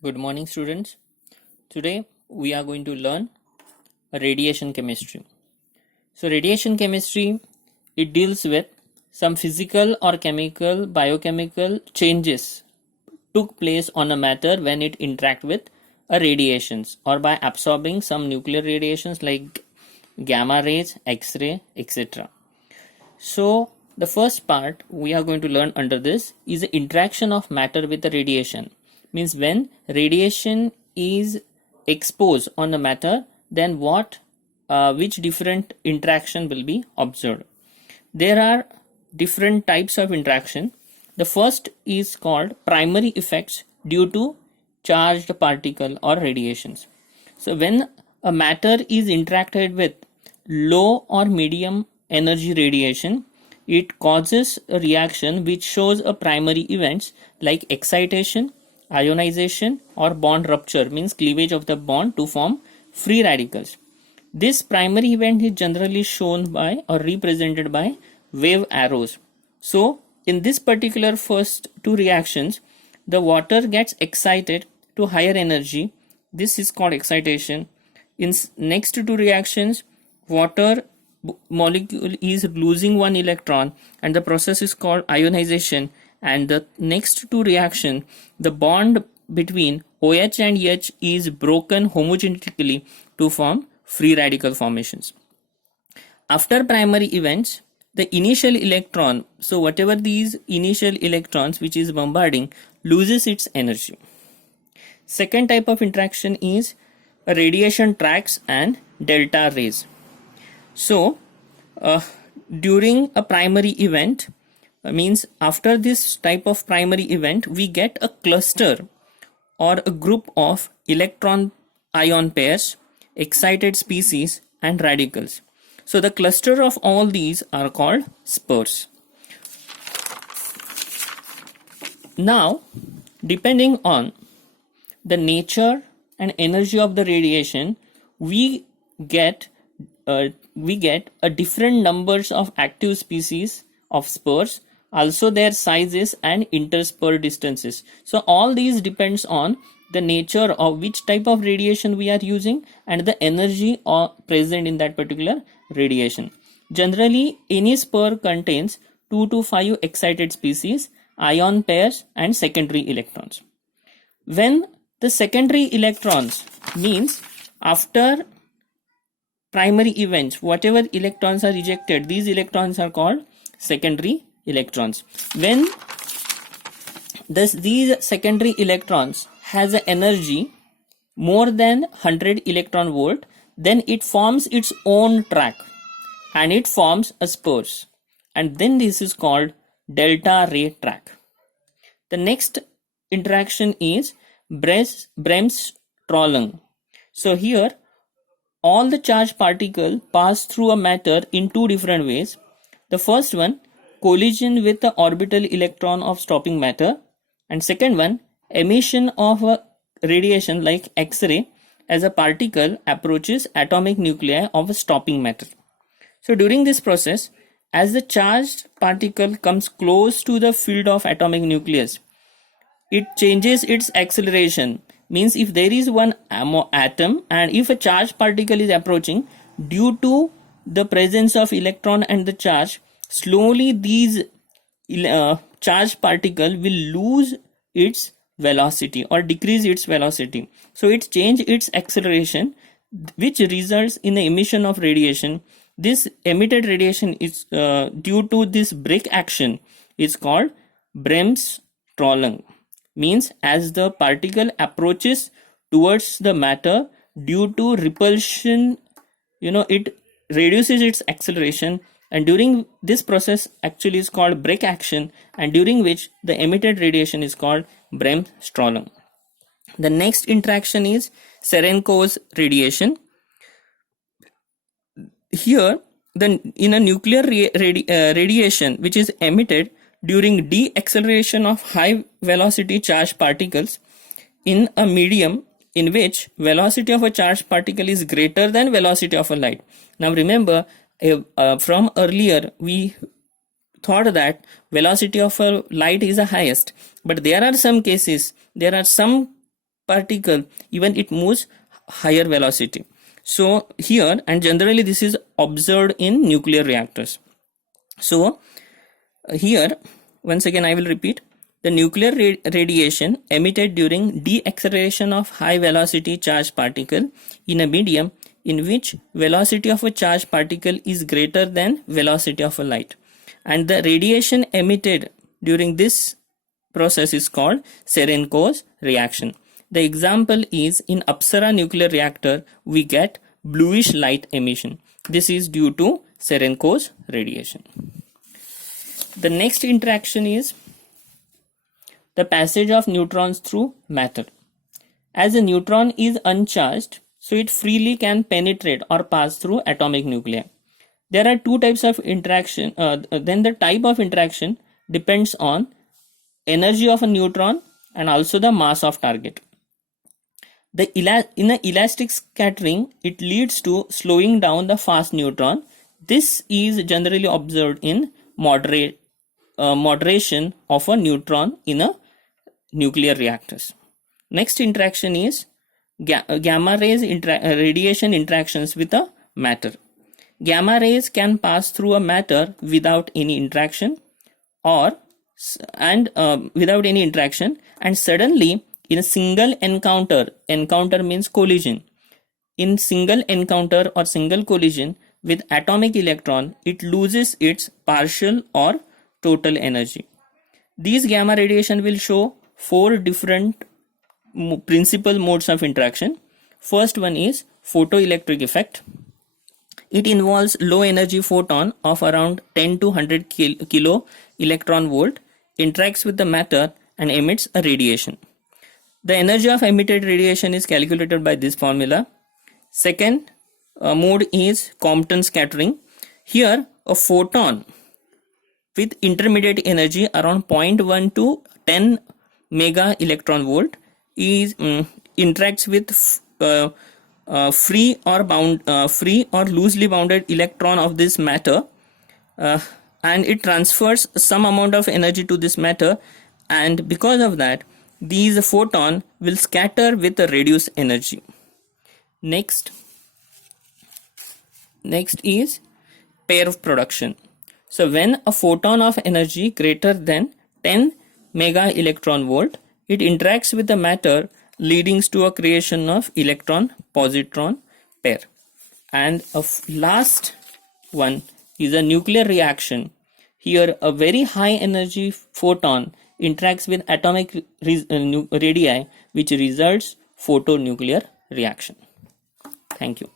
Good morning, students. Today we are going to learn radiation chemistry. So, radiation chemistry, it deals with some physical or chemical, biochemical changes took place on a matter when it interact with a radiations or by absorbing some nuclear radiations like gamma rays, X-ray, etc. So, the first part we are going to learn under this is the interaction of matter with the radiation. Means when radiation is exposed on the matter, then which different interaction will be observed. There are different types of interaction. The first is called primary effects due to charged particle or radiations. So when a matter is interacted with low or medium energy radiation, it causes a reaction which shows a primary events like excitation, ionization or bond rupture, means cleavage of the bond to form free radicals. This primary event is generally shown by or represented by wave arrows. So in this particular first two reactions, the water gets excited to higher energy. This is called excitation. In next two reactions, water molecule is losing one electron and the process is called ionization, and the next two reaction, the bond between OH and H is broken homogeneously to form free radical formations. After primary events, the initial electron, so whatever these initial electrons which is bombarding, loses its energy. Second type of interaction is radiation tracks and delta rays. So during a primary event, means after this type of primary event, we get a cluster or a group of electron ion pairs, excited species and radicals. So the cluster of all these are called spurs. Now, depending on the nature and energy of the radiation, we get a different numbers of active species of spurs, also their sizes and interspur distances. So all these depends on the nature of which type of radiation we are using and the energy present in that particular radiation. Generally, any spur contains 2 to 5 excited species, ion pairs and secondary electrons. When the secondary electrons, means after primary events, whatever electrons are ejected, these electrons are called secondary electrons. When these secondary electrons has an energy more than 100 electron volt, then it forms its own track and it forms a spurs, and then this is called delta ray track. The next interaction is Bremsstrahlung. So here all the charged particles pass through a matter in two different ways. The first one, collision with the orbital electron of stopping matter, and second one, emission of a radiation like X-ray as a particle approaches atomic nuclei of a stopping matter. So during this process, as the charged particle comes close to the field of atomic nucleus, it changes its acceleration. Means if there is one atom and if a charged particle is approaching, due to the presence of electron and the charge, slowly these charged particle will lose its velocity or decrease its velocity. So it changes its acceleration, which results in the emission of radiation. This emitted radiation is due to this break action is called Bremsstrahlung. Means as the particle approaches towards the matter, due to repulsion, it reduces its acceleration, and during this process actually is called break action, and during which the emitted radiation is called Bremsstrahlung. The next interaction is Cherenkov radiation. Here in a nuclear radiation which is emitted during deceleration of high velocity charged particles in a medium in which velocity of a charged particle is greater than velocity of a light. Now remember, from earlier we thought that velocity of a light is the highest, but there are some cases, there are some particle, even it moves higher velocity. So here, and generally this is observed in nuclear reactors. So here, once again I will repeat, the nuclear radiation emitted during deacceleration of high velocity charged particle in a medium in which velocity of a charged particle is greater than velocity of a light, and the radiation emitted during this process is called Cherenkov reaction. The example is in Apsara nuclear reactor we get bluish light emission. This is due to Cherenkov radiation. The next interaction is the passage of neutrons through matter. As a neutron is uncharged, so it freely can penetrate or pass through atomic nuclei. There are two types of interaction. Then the type of interaction depends on energy of a neutron and also the mass of target. In an elastic scattering, it leads to slowing down the fast neutron. This is generally observed in moderation of a neutron in a nuclear reactors. Next interaction is gamma rays radiation interactions with a matter. Gamma rays can pass through a matter without any interaction without any interaction, and suddenly in a single encounter means collision, in single encounter or single collision with atomic electron, it loses its partial or total energy. These gamma radiation will show 4 different principal modes of interaction. First one is photoelectric effect. It involves low energy photon of around 10 to 100 kilo electron volt interacts with the matter and emits a radiation. The energy of emitted radiation is calculated by this formula. Second mode is Compton scattering. Here a photon with intermediate energy around 0.1 to 10 mega electron volt is interacts with free or loosely bounded electron of this matter, and it transfers some amount of energy to this matter, and because of that these photon will scatter with a reduced energy. Next is pair production. So when a photon of energy greater than 10 mega electron volt, it interacts with the matter, leading to a creation of electron positron pair. And a last one is a nuclear reaction. Here a very high energy photon interacts with atomic radii, which results photonuclear reaction. Thank you.